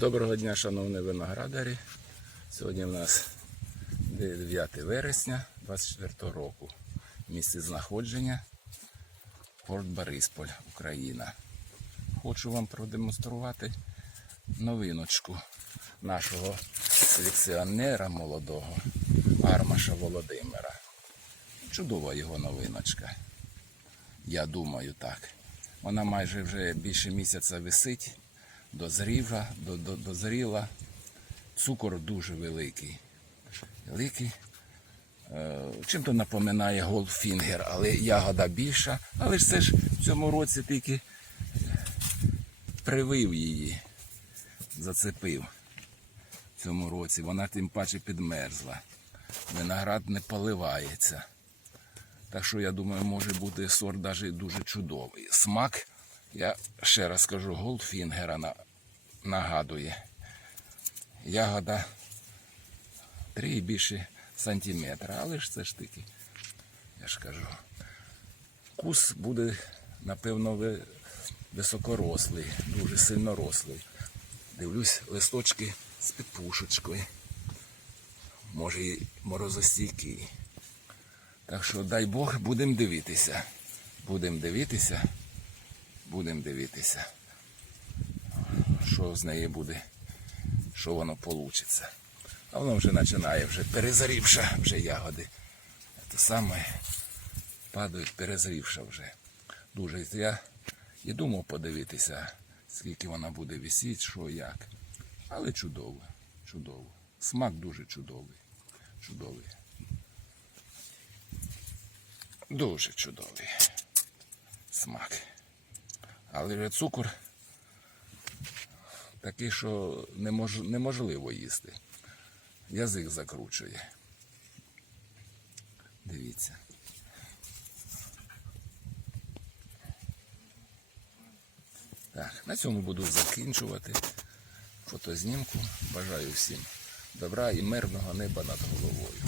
Доброго дня, шановні виноградарі. Сьогодні у нас 9 вересня 24 року. Місце знаходження Порт Борисполь, Україна. Хочу вам продемонструвати новиночку нашого селекціонера молодого Армаша Володимира. Чудова його новиночка. Я думаю так. Вона майже вже більше місяця висить, дозріла, до, до, дозріла. Цукор дуже великий. Великий. Е, чим-то напоминає Голдфінгер, але ягода більша. Але ж це ж в цьому році тільки привив її, зацепив в цьому році. Вона тим паче підмерзла. Виноград не поливається. Так що я думаю, може бути сорт навіть дуже чудовий. Смак, я ще раз кажу, Голдфінгера нагадує. Ягода 3 і більше сантиметра, але ж це ж таки, я ж кажу. Кус буде, напевно, високорослий, дуже сильно рослий. Дивлюсь, листочки з підпушечкою. Може і морозостійкий. Так що дай Бог, будемо дивитися. Будемо дивитися. Будемо дивитися. Що з неї буде, що воно вийде. А воно вже починає, вже перезарівша вже ягоди. Те саме падають перезрівша вже. Дуже. Я і думав подивитися, скільки вона буде висіти, що як. Але чудово, чудово. Смак дуже чудовий. Чудовий. Дуже чудовий смак. Але цукор такий, що немож... неможливо їсти. Язик закручує. Дивіться. Так, на цьому буду закінчувати фотознімку. Бажаю всім добра і мирного неба над головою.